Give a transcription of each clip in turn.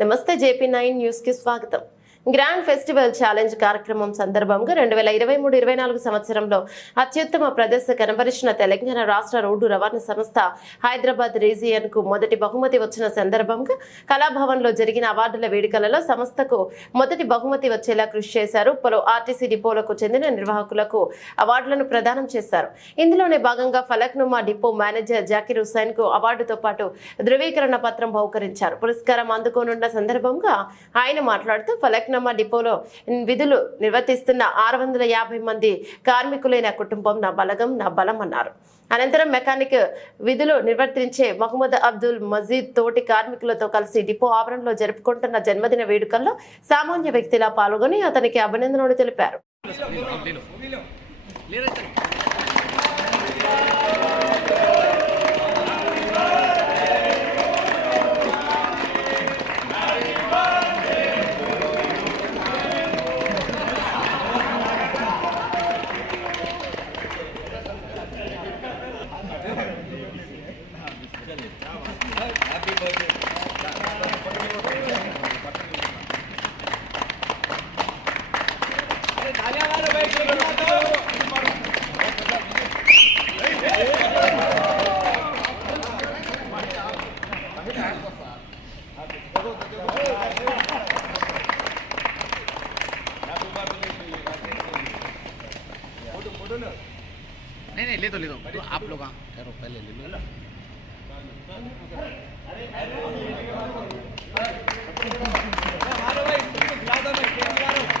నమస్తే JP nine news కి స్వాగతం గ్రాండ్ ఫెస్టివల్ ఛాలెంజ్ కార్యక్రమం సందర్భంగా రెండు వేల ఇరవై మూడు ఇరవై నాలుగు సంవత్సరంలో అత్యుత్తమ ప్రదర్శన కనబరిచిన తెలంగాణ రాష్ట్ర రోడ్డు రవాణా సంస్థ హైదరాబాద్ రీజియన్కు మొదటి బహుమతి వచ్చిన సందర్భంగా కళాభవన్లో జరిగిన అవార్డుల వేడుకలలో సంస్థకు మొదటి బహుమతి వచ్చేలా కృషి చేశారు. పలు ఆర్టీసీ డిపోలకు చెందిన నిర్వాహకులకు అవార్డులను ప్రదానం చేశారు. ఇందులోనే భాగంగా ఫలక్నుమా డిపో మేనేజర్ జాకిర్ హుసైన్కు అవార్డుతో పాటు ధృవీకరణ పత్రం బహుకరించారు. పురస్కారం అందుకోనున్న సందర్భంగా ఆయన మాట్లాడుతూ ఫలక్ ఫలక్నుమా డిపోలో విధులు నిర్వర్తిస్తున్న ఆరు వందల యాభై మంది కార్మికులైన కుటుంబం నా బలగం నా బలం అన్నారు. అనంతరం మెకానిక్ విధులు నిర్వర్తించే మహమ్మద్ అబ్దుల్ మజీద్ తోటి కార్మికులతో కలిసి డిపో ఆవరణలో జరుపుకుంటున్న జన్మదిన వేడుకల్లో సామాన్య వ్యక్తిలా పాల్గొని అతనికి అభినందనలు తెలిపారు. नहीं नहीं ले दो ले दो तो आप लोग हाँ ठहरो पहले ले लो ठहरो एक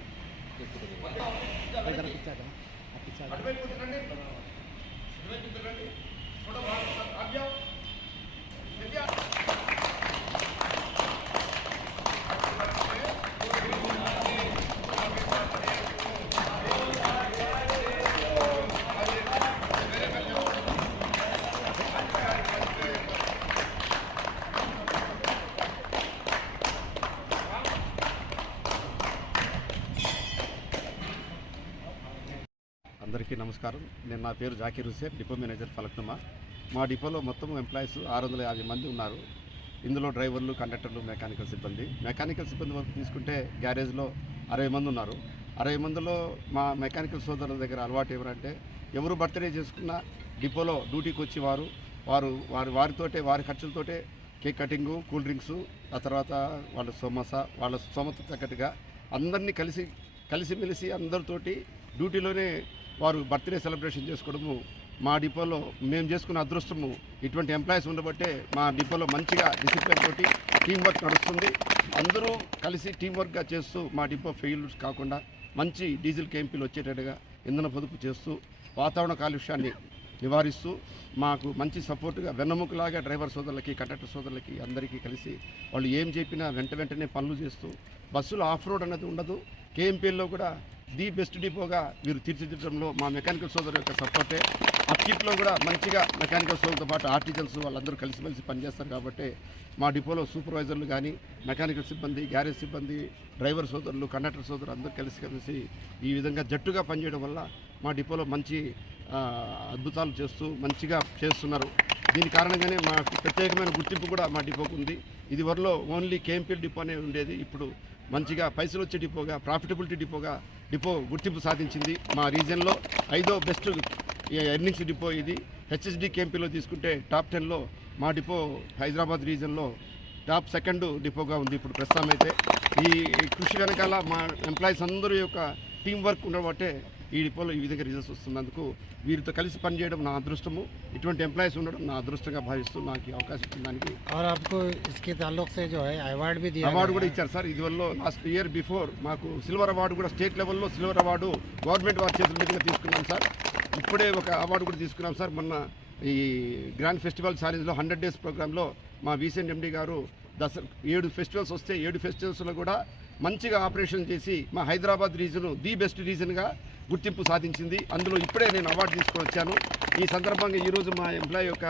అప్పించాక అందరికీ నమస్కారం. నేను నా పేరు జాకీర్ హుసేన్ డిపో మేనేజర్ ఫలక్నుమా. మా డిపోలో మొత్తం ఎంప్లాయీస్ ఆరు వందల యాభై మంది ఉన్నారు. ఇందులో డ్రైవర్లు కండక్టర్లు మెకానికల్ సిబ్బంది. మెకానికల్ సిబ్బంది వరకు తీసుకుంటే గ్యారేజ్లో అరవై మంది ఉన్నారు. అరవై మందిలో మా మెకానికల్ సోదరుల దగ్గర అలవాటు ఏమంటే ఎవరు బర్త్డే చేసుకున్నా డిపోలో డ్యూటీకి వచ్చి వారు వారు వారి వారితోటే వారి ఖర్చులతోటే కేక్ కటింగు కూల్ డ్రింక్స్ ఆ తర్వాత వాళ్ళ సోమస వాళ్ళ సోమత తగ్గట్టుగా అందరినీ కలిసి కలిసిమెలిసి అందరితోటి డ్యూటీలోనే వారు బర్త్డే సెలబ్రేషన్ చేసుకోవడము మా డిపోలో మేము చేసుకున్న అదృష్టము ఇటువంటి ఎంప్లాయీస్ ఉండబట్టే మా డిపోలో మంచిగా డిసిప్లిన్ తోటి టీం వర్క్ నడుస్తుంది. అందరూ కలిసి టీం వర్క్గా చేస్తూ మా డిపో ఫెయిల్స్ కాకుండా మంచి డీజిల్ కేంపీలు వచ్చేటట్టుగా ఇంధన పొదుపు చేస్తూ వాతావరణ కాలుష్యాన్ని నివారిస్తూ మాకు మంచి సపోర్టుగా వెన్నముకలాగా డ్రైవర్ సోదరులకి కండక్టర్ సోదరులకి అందరికీ కలిసి వాళ్ళు ఏం చెప్పినా వెంట వెంటనే పనులు చేస్తూ బస్సులు ఆఫ్ రోడ్ అనేది ఉండదు. కేఎంపీఎల్లో కూడా ది బెస్ట్ డిపోగా మీరు తీర్చిదిద్దడంలో మా మెకానికల్ సోదరు యొక్క సపోర్టే. అప్కిట్లో కూడా మంచిగా మెకానికల్ సోదరుతో పాటు ఆర్టికల్స్ వాళ్ళందరూ కలిసిమెలిసి పనిచేస్తారు కాబట్టి మా డిపోలో సూపర్వైజర్లు కానీ మెకానికల్ సిబ్బంది గ్యారేజ్ సిబ్బంది డ్రైవర్ సోదరులు కండక్టర్ సోదరులు అందరూ కలిసి కలిసి ఈ విధంగా జట్టుగా పనిచేయడం వల్ల మా డిపోలో మంచి అద్భుతాలు చేస్తూ మంచిగా చేస్తున్నారు. దీని కారణంగానే మాకు ప్రత్యేకమైన గుర్తింపు కూడా మా డిపోకు ఉంది. ఇది వరలో ఓన్లీ కేఎంపీఎల్ డిపో అనే ఉండేది. ఇప్పుడు మంచిగా పైసలు వచ్చే డిపోగా ప్రాఫిటబిలిటీ డిపోగా డిపో గుర్తింపు సాధించింది. మా రీజన్లో ఐదో బెస్ట్ ఎర్నింగ్స్ డిపో ఇది. హెచ్ఎస్డి కేఎంపీలో తీసుకుంటే టాప్ టెన్లో మా డిపో హైదరాబాద్ రీజన్లో టాప్ సెకండ్ డిపోగా ఉంది ఇప్పుడు ప్రస్తుతం అయితే. ఈ కృషి వెనకాల మా ఎంప్లాయీస్ అందరూ యొక్క టీం వర్క్ ఉండబట్టే ఈ డిపోలో ఈ విధంగా రిజల్ట్స్ వస్తున్నందుకు వీరితో కలిసి పనిచేయడం నా అదృష్టము. ఇటువంటి ఎంప్లాయీస్ ఉండడం నా అదృష్టంగా భావిస్తూ నాకు అవకాశం ఇచ్చిందానికి అవార్డు కూడా ఇచ్చారు సార్. ఇది వల్ల లాస్ట్ ఇయర్ బిఫోర్ మాకు సిల్వర్ అవార్డు కూడా స్టేట్ లెవెల్లో సిల్వర్ అవార్డు గవర్నమెంట్ వారి చేతుల మీదుగా తీసుకున్నాం సార్. ఇప్పుడే ఒక అవార్డు కూడా తీసుకున్నాం సార్. మొన్న ఈ గ్రాండ్ ఫెస్టివల్ ఛాలెంజ్లో హండ్రెడ్ డేస్ ప్రోగ్రాంలో మా విసిఎన్ ఎండి గారు దసరా ఏడు ఫెస్టివల్స్ వస్తే ఏడు ఫెస్టివల్స్లో కూడా మంచిగా ఆపరేషన్ చేసి మా హైదరాబాద్ రీజన్ ది బెస్ట్ రీజన్గా గుర్తింపు సాధించింది. అందులో ఇప్పుడే నేను అవార్డు తీసుకొని వచ్చాను. ఈ సందర్భంగా ఈరోజు మా ఎంప్లాయ్ యొక్క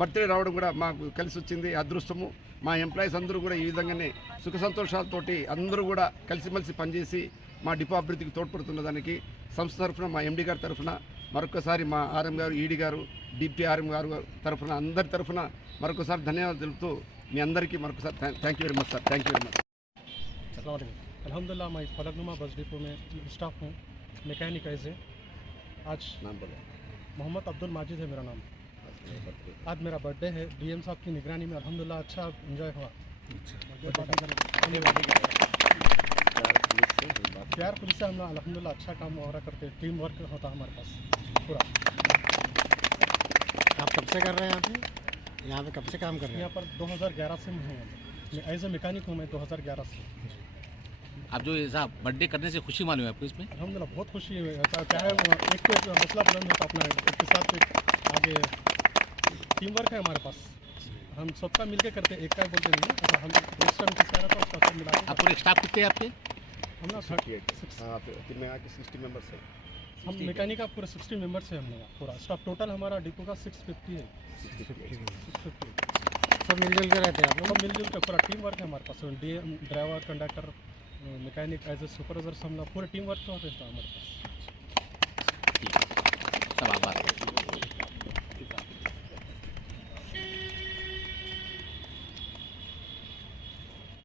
బర్త్డే రావడం కూడా మాకు కలిసి వచ్చింది అదృష్టము. మా ఎంప్లాయీస్ అందరూ కూడా ఈ విధంగానే సుఖ సంతోషాలతోటి అందరూ కూడా కలిసిమెలిసి పనిచేసి మా డిపో అభివృద్ధికి తోడ్పడుతున్న దానికి సంస్థ తరఫున మా ఎండి గారి తరఫున మరొకసారి మా ఆర్ఎం గారు ఈడీ గారు డిప్టీ ఆర్ఎం గారు తరఫున అందరి తరఫున మరొకసారి ధన్యవాదాలు తెలుపుతూ మీ అందరికీ మరొకసారి thank you very much sir. Thank you very much अलहमदिल्ला मैं फलकनुमा बस डिपो में स्टाफ हूँ मैकेनिक ऐसे आज मोहम्मद अब्दुल माजिद है मेरा नाम। आज मेरा बर्थडे है। डीएम साहब की निगरानी में अलहमदिल्ला अच्छा इन्जॉय हुआ। प्यार पुलिस से हम लोग अल्हम्दुलिल्लाह अच्छा काम वगैरह करते हैं। टीम वर्क होता है हमारे पास। पूरा। आप कब से कर रहे हैं यहाँ पे यहाँ पे कब से काम कर रहे हैं? यहाँ पर 2011 से मैं हूँ। मैं एज ए मैकेनिक हूँ मैं 2011 से। आप जो ऐसा बर्थडे करने से खुशी मालूम है आपको इसमें? अलहमदिल्ला बहुत खुशी है ऐसा क्या है वो एक तो एक मसला बुलंद होता अपना एक के साथ एक आगे टीम वर्क है हमारे पास। हम सबका मिलके करते हैं एक का बोलते नहीं है हम नेक्स्ट टाइम किस तरह था उसका सब मिला आप पूरे स्टाफ कितने हैं आपके? हम लोग फिर मैं आके सिक्सटी मेंबर्स है। हम मैकेनिक का पूरे सिक्सटी मेंबर्स है हम लोग पूरा स्टाफ टोटल हमारा डिपो का सिक्स फिफ्टी है। सब मिलजुल के रहते हैं आप लोग। मिलजुल के। पूरा टीम वर्क है हमारे पास। The driver conductor mechanic as a supervisor समजा पूर्ण टीमवर्क होतं आम्हाला.